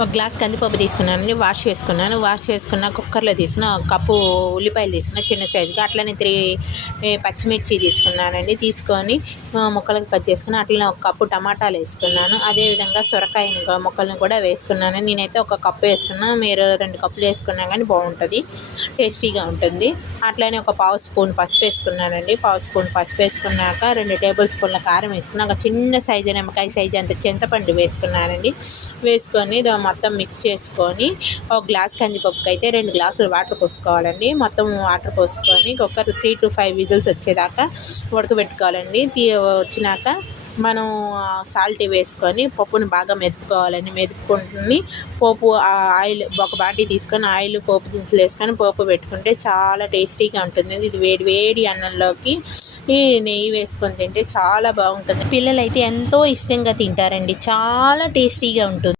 ఒక గ్లాస్ కందిపప్పు తీసుకున్నానండి. వాష్ చేసుకున్న కుక్కర్లో తీసుకున్న ఒక కప్పు ఉల్లిపాయలు తీసుకున్న చిన్న సైజుగా, అట్లనే 3 పచ్చిమిర్చి తీసుకున్నానండి. తీసుకొని ముక్కలకు కట్ చేసుకుని అట్లనే ఒక కప్పు టమాటాలు వేసుకున్నాను. అదేవిధంగా సొరకాయని ముక్కలను కూడా వేసుకున్నాను. నేనైతే ఒక కప్పు వేసుకున్నా, మీరు 2 కప్పులు వేసుకున్నా కానీ బాగుంటుంది, టేస్టీగా ఉంటుంది. అట్లనే ఒక పావు స్పూన్ పసుపు వేసుకున్నానండి. పావు స్పూన్ పసుపు వేసుకున్నాక 2 టేబుల్ స్పూన్ల కారం వేసుకున్నా, ఒక చిన్న సైజు నిమ్మకాయ సైజు అంత చింతపండు వేసుకున్నానండి. వేసుకొని మొత్తం మిక్స్ చేసుకొని ఒక గ్లాస్ కందిపప్పుకి అయితే 2 గ్లాసులు వాటర్ పోసుకోవాలండి. మొత్తం వాటర్ పోసుకొని కుక్కర్ 3 to 5 విజిల్స్ వచ్చేదాకా ఉడకబెట్టుకోవాలండి. వచ్చినాక మనం సాల్ట్ వేసుకొని పప్పుని బాగా మెదుపుకోవాలండి. మెదుపుకొని పోపు ఆయిల్ ఒక బాండీ తీసుకొని ఆయిల్ పోపు దినుసులు వేసుకొని పోపు పెట్టుకుంటే చాలా టేస్టీగా ఉంటుంది. ఇది వేడి వేడి అన్నంలోకి ఈ నెయ్యి వేసుకొని తింటే చాలా బాగుంటుంది. పిల్లలు అయితే ఎంతో ఇష్టంగా తింటారండి. చాలా టేస్టీగా ఉంటుంది.